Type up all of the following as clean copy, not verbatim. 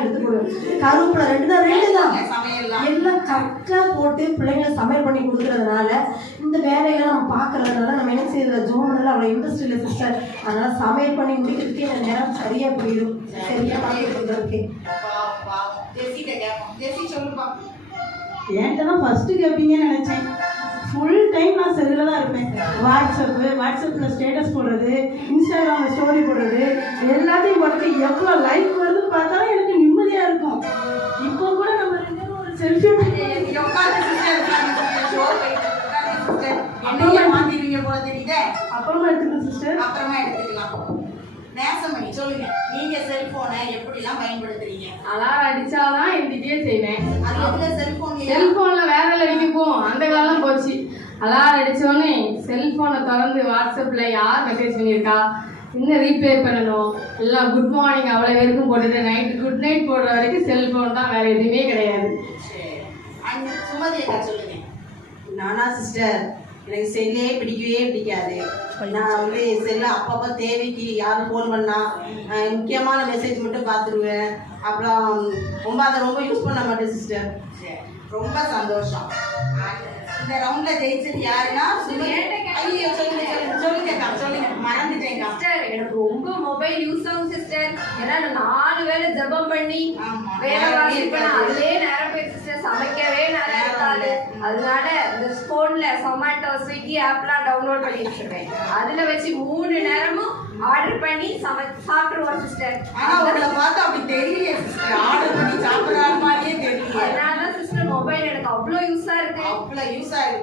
எடுத்து போடுவேன். கருவேப்பிலை 2 தான் எல்லாம் கரெக்டாக போட்டு பிள்ளைங்களை சமையல் பண்ணி கொடுக்குறதுனால இந்த வேலையெல்லாம் நம்ம பார்க்கறதுனால நம்ம என்ன செய்யறது ஜோனில் அவ்வளோ இன்ட்ரெஸ்ட் இல்லை சிஸ்டர். அதனால் சமையல் பண்ணி முடிக்கிறதுக்கே இந்த நேரம் சரியாக போயிடும். சரியாக பார்த்து கொடுக்குறதுக்கு என்கிட்ட தான் ஃபஸ்ட்டு கேட்பீங்கன்னு நினச்சேன். ஃபுல் டைம் நான் செல்லில் தான் இருப்பேன். வாட்ஸ்அப்பில் ஸ்டேட்டஸ் போடுறது, இன்ஸ்டாகிராமில் ஸ்டோரி போடுறது, எல்லாத்தையும் பார்த்து எவ்வளோ லைக் வருதுன்னு பார்த்தாலும் எனக்கு நிம்மதியாக இருக்கும். இப்போ கூட நம்ம ஒரு செல்ஃபி அப்புறமா எடுத்துக்கலாம் சிஸ்டர். அப்புறமா எடுத்துக்கலாம். நேசமணி சொல்லுங்க, நீங்க செல்போனை எப்படிலாம் பயன்படுத்துறீங்க? அலாரம் அடிச்சாதான் எந்திரிக்கவே செய்வேன். அது எதுல செல்போன்ல வேற போகும். அந்த காலம் போச்சு. அலாரம் அடிச்சோடனே செல்போனை திறந்து வாட்ஸ்அப்ல யார் மெசேஜ் பண்ணியிருக்கா, இன்னும் ரீப்ளே பண்ணணும், எல்லாம் குட் மார்னிங் அவ்வளோ வரைக்கும் போட்டுட்டு நைட்டு குட் நைட் போடுற வரைக்கும் செல்போன் தான், வேற எதுவுமே கிடையாது. சுமதி சொல்லுங்க. நானா சிஸ்டர், எனக்கு செல்லே பிடிக்காது. நான் வந்து செல்லை அப்பப்போ தேவைக்கு யாரும் ஃபோன் பண்ணா முக்கியமான மெசேஜ் மட்டும் பார்த்துருவேன். அப்புறம் அதை ரொம்ப யூஸ் பண்ண மாட்டேன் சிஸ்டர். ரொம்ப சந்தோஷம். இந்த ரவுண்ட்ல ஜெயிச்சது யாருன்னா சொல்லுங்க மறந்துட்டேங்க சிஸ்டர். எனக்கு ரொம்ப மொபைல் யூஸ் ஆகும் சிஸ்டர். ஏன்னா நான் 4 வேளை ஜெபம் பண்ணி வேலை வாங்கிப்பேன். அதுலயே நேரம் போய் சிஸ்டர், சமைக்கவே நேரம் இருக்காது. அதனால இந்த போன்ல சொமேட்டோ ஸ்விக்கி ஆப்லாம் டவுன்லோட் பண்ணி வச்சிருக்கேன். அதுல வச்சு 3 நேரமும் ஆர்டர் பண்ணி சாப்பிட்டுருவோம் சிஸ்டர். ஆனா உங்களை பார்த்தா அப்படி தெரியல சிஸ்டர், ஆர்டர் பண்ணி சாப்பிடுற மாதிரியே தெரியல. அதனால சிஸ்டர் மொபைல் எனக்கு அவ்வளோ யூஸா இருக்கு.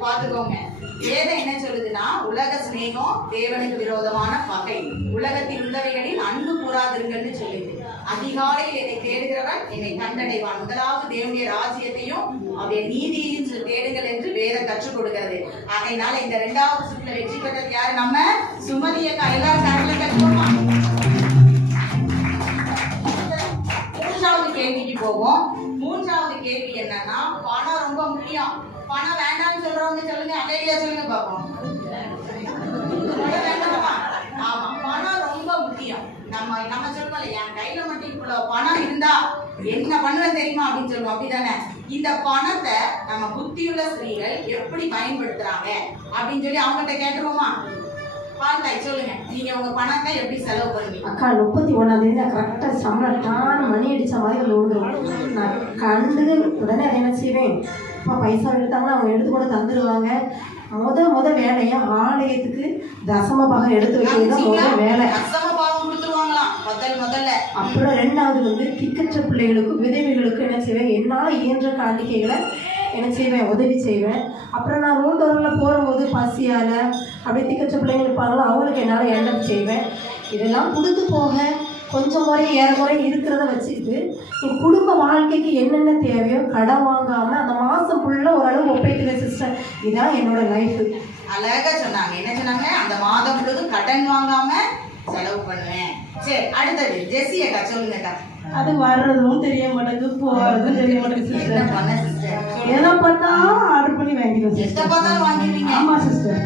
பாத்துக்கோங்க. வேதம் என்ன சொல்லுதுன்னா, உலக சிநேகம் தேவனுக்கு விரோதமான பகை, உலகத்தில் உள்ளவைகளில் அன்பு கூறாதிருங்கன்னு சொல்லுது. அதிகாலையில் என்னை தேடுகிறவன் என்னை கண்டடைவான். முதலாவது தேவனுடைய ராஜ்யத்தையும் அவருடைய நீதியையும் தேடுங்கள் என்று வேதம் கற்றுக் கொடுக்கிறது. அதனால இந்த 2வது சுற்றுல வெற்றி பெற்றது யாரு? நம்ம சுமதியக்கா. எல்லாரும் கரங்களை கட்டுவோமா? 3வது கேள்விக்கு போவோம். 3வது கேள்வி என்னன்னா, பணம் ரொம்ப முக்கியம். பணம் வேண்டாம்னு சொல்றவங்க சொல்லுங்க, அடையில சொல்லுங்க பாப்போம். ஆமா, பணம் ரொம்ப முக்கியம். நம்ம சொல்லுவோம்ல, என் கையில மட்டும் இவ்வளவு பணம் இருந்தா என்ன பண்ணுவேன் தெரியுமா அப்படின்னு சொல்லுவோம். அப்படிதானே? இந்த பணத்தை நம்ம புத்தியுள்ள ஸ்திரீகள் எப்படி பயன்படுத்துறாங்க அப்படின்னு சொல்லி அவங்ககிட்ட கேட்டுருவோமா? பால்தாய் சொல்லுங்க, நீங்க உங்க பணத்தை எப்படி செலவு பண்ணுவீங்க? அக்கா 31ஆம் தேதி கரெக்டாக சம்பளம் மணி அடித்த மாதிரி விழுந்துடும். நான் கண்டு உடனே அதை என்ன செய்வேன், அப்பா பைசா எடுத்தாங்கன்னா அவங்க எடுத்து கூட தந்துடுவாங்க. முத வேலையா ஆலயத்துக்கு தசம பாகம் எடுத்து வைக்கிறது வேலை. அப்புறம் 2வது வந்து திக்கற்ற பிள்ளைகளுக்கும் விதவைகளுக்கும் என்ன செய்வேன், என்னால் இயன்ற காணிக்கைகளை என்ன செய்வேன், உதவி செய்வேன். அப்புறம் நான் ரோட்டோரில் போகும்போது பசியால் அப்படியே திக்கற்ற பிள்ளைங்க இருப்பாங்களோ அவங்களுக்கு என்னால் எண்ணம் செய்வேன். இதெல்லாம் கொடுத்து போக கொஞ்சம் முறை ஏறமுறை இருக்கிறத வச்சுக்கிட்டு என் குடும்ப வாழ்க்கைக்கு என்னென்ன தேவையோ கடன் வாங்காமல் அந்த மாதம் ஃபுல்லாக ஓரளவு ஒப்பைக்கிறேன் சிஸ்டர். இதுதான் என்னோட லைஃபு. அழகா சொன்னாங்க. என்ன சொன்னாங்க? அந்த மாதம் முழுவதும் கடன் வாங்காம செலவு பண்ணுவேன். சரி, அடுத்தது ஜெசி அக்கா சொல்லுங்கக்கா. அது வர்றதும் தெரிய மாட்டேங்குது, போறதும் தெரிய மாட்டேங்குது சிஸ்டர். எதை பார்த்தாலும் ஆர்டர் பண்ணி வாங்கிடுவோம். எதை பார்த்தாலும் வாங்கிடுவீங்க? ஆமா சிஸ்டர்.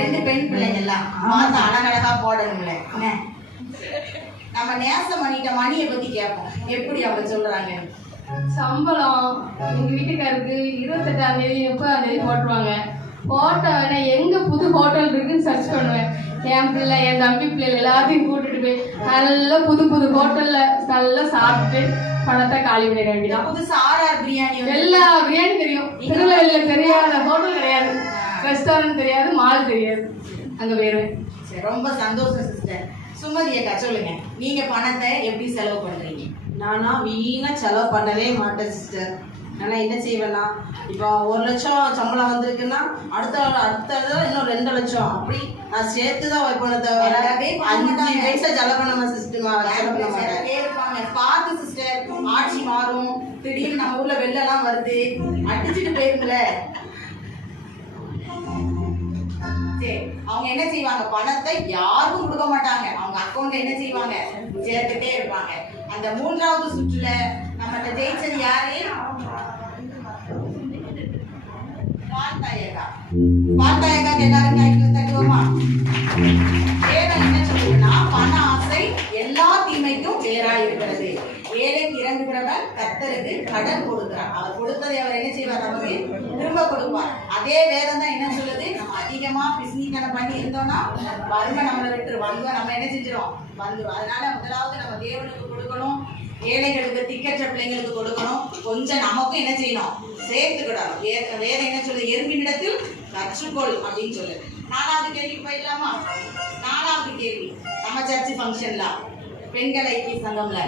2 பெண் பிள்ளைங்க எல்லாம் பார்த்து அழகழகா போடணும்ல. நம்ம நேசம் பண்ணிட்ட மணியை பத்தி கேட்போம், எப்படி அவங்க சொல்றாங்க? சம்பளம் எங்க வீட்டுக்காருக்கு 28ஆம் தேதி 30ஆம் தேதி போட்டுருவாங்க. போட்ட வேணா எங்க புது ஹோட்டல் இருக்குன்னு சர்ச் பண்ணுவேன். என் பிள்ளை என் தம்பி பிள்ளைகள் எல்லாத்தையும் கூட்டிட்டு போய் நல்லா புது ஹோட்டல்ல நல்லா சாப்பிட்டு பணத்தை காலி பண்ணிட வேண்டியதான். புதுசா ஆர்ஆர் பிரியாணி, எல்லா பிரியாணி தெரியும். திருநெல்வேலியில தெரியாத ஹோட்டல் கிடையாது, ரெஸ்டாரண்ட் தெரியாது, மால் தெரியாது, அங்க போயிருவேன். ரொம்ப சந்தோஷம் சிஸ்டர். சுமதி அக்கா சொல்லுங்க, நீங்க பணத்தை எப்படி செலவு பண்றீங்க? நானா வீணா செலவு பண்ணவே மாட்டேன் சிஸ்டர். ஆனால் என்ன செய்வேன்னா, இப்போ 1 லட்சம் சம்பளம் வந்திருக்குன்னா அடுத்த இன்னும் 2 லட்சம் அப்படி நான் சேர்த்து தான் வைப்பேன். தவிர 5 பைசா செலவு பண்ண சிஸ்டம் செலவு பண்ண மாட்டேன். பார்த்து சிஸ்டர், ஆட்சி மாறும், திடீர்னு நம்ம ஊர்ல வெள்ளம்லாம் வருது, அடிச்சுட்டு போயிருங்கள. சரி, அவங்க என்ன செய்வாங்க, பணத்தை யாருக்கும் கொடுக்க மாட்டாங்க, அவங்க அக்கௌண்ட்ல என்ன செய்வாங்க, சேர்த்துட்டே இருப்பாங்க. அந்த 3வது சுற்றுல நம்ம ஜெயிச்சது யாரு? பார்த்தாயக்கா எல்லாரும் கைக்கு தட்டுவோமா? வேதம் என்ன சொல்லுதுன்னா, பண ஆசை எல்லா தீமைக்கும் வேறாய் இருக்கிறது, ஏழைக்கு இறங்குகிற அவன் கர்த்தருக்கு கடன் கொடுக்கிறான். அவர் கொடுத்ததை அவர் என்ன செய்வார்? நமக்கு திரும்ப கொடுப்பார். அதே வேதம் தான் என்ன சொல்லுது? நம்ம அதிகமா பிசினித்தனம் பண்ணி இருந்தோம்னா வறுமை நம்மளை விட்டு வந்துடும். நம்ம என்ன செஞ்சிடும்? வந்துடும். அதனால முதலாவது நம்ம தேவனுக்கு கொடுக்கணும், ஏழைகளுக்கு திக்கற்ற பிள்ளைங்களுக்கு கொடுக்கணும், கொஞ்சம் நமக்கும் என்ன செய்யணும்? சேர்த்துக்கிடணும். வேதம் என்ன சொல்லுது? எறும்பினிடத்தில் கற்றுக்கொள் அப்படின்னு சொல்லுது. 4வது கேள்வி போயிடலாமா? 4வது கேள்வி, நம்ம சர்ச்சு ஃபங்க்ஷன்ல பெண்கள் ஐக்கிய சங்கம்ல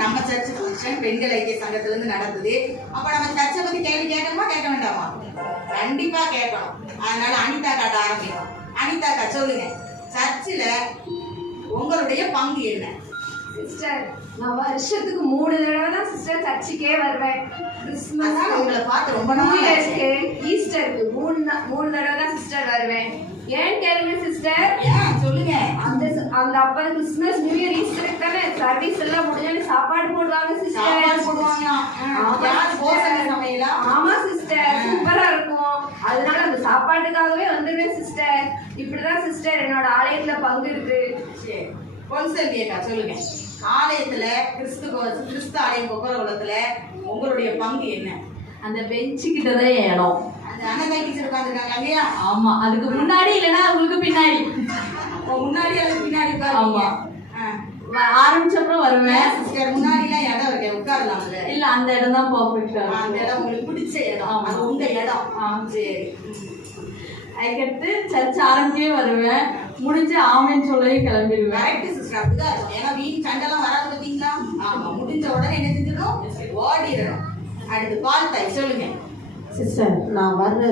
நம்ம சர்ச்சு ஃபங்க்ஷன் பெண்கள் ஐக்கிய சங்கத்துல இருந்து நடக்குது. அப்ப நம்ம சர்ச்சை பத்தி கேள்வி கேட்கணுமா கேட்க வேண்டாமா? கண்டிப்பா கேட்கணும். அதனால அனிதா காட்ட ஆரம்பிக்கும். அனிதா கா சொல்லுங்க, சர்ச்சில் உங்களுடைய பங்கு என்ன? சிஸ்டர், நான் வருஷத்துக்கு 3 தடவை தான் சிஸ்டர் சர்ச்சுக்கே வருவேன். கிறிஸ்மஸ், உங்களை பார்த்து ரொம்ப நியூ இயர்க்கு, ஈஸ்டருக்கு 3 தடவை தான் சிஸ்டர் வருவேன். ஏன் கேளுங்க சிஸ்டர். ஏன் சொல்லுங்க. அந்த அப்ப கிறிஸ்மஸ், நியூ இயர், ஈஸ்டருக்கு தானே சர்வீஸ் எல்லாம் முடிஞ்சு சாப்பாடு போடுவாங்க சிஸ்டர். ஆமா சிஸ்டர், சூப்பரா இருக்கும். அதனால அந்த சாப்பாட்டுக்காகவே வந்துடுவேன் சிஸ்டர். இப்படிதான் சிஸ்டர் என்னோட ஆலயத்துல பங்கு இருக்கு. பொன்செல்வியக்கா சொல்லுங்க, ஆலயத்துல கிறிஸ்து ஆலயம் கொக்கரகுளத்துல உங்களுடைய பங்கு என்ன? அந்த பெஞ்சு கிட்டதான் இடம். அந்த அண்ணன் டீச்சர் உட்காந்துருக்காங்க இல்லையா? ஆமா, அதுக்கு முன்னாடி இல்லைன்னா அவங்களுக்கு பின்னாடி. முன்னாடி அதுக்கு பின்னாடி ஆமா, ஆரம்பிச்சப்பறம் வருவேன். சிஸ்டர் முன்னாடிலாம் இடம் இருக்கு, உட்காரலாம்ல? இல்ல, அந்த இடம் தான் பர்ஃபெக்டா. அந்த இடம் உங்களுக்கு பிடிச்ச இடம், அது உங்க இடம். சரி. அதுக்கடுத்து சர்ச் ஆரம்பிக்கவே வருவேன், முடிஞ்சு ஆமேன்னு சொல்லவே கிளம்பிடுவேன். கரெக்ட் சிஸ்டர், அப்படிதான் இருக்கும். ஏன்னா வீண் சண்டெல்லாம் வராது பார்த்தீங்களா? ஆமா, முடிஞ்ச உடனே என்ன செஞ்சிடணும்? ஓடிடணும். அடுத்து பால் தாய் சொல்லுங்க. சிஸ்டர், நான் வர்ற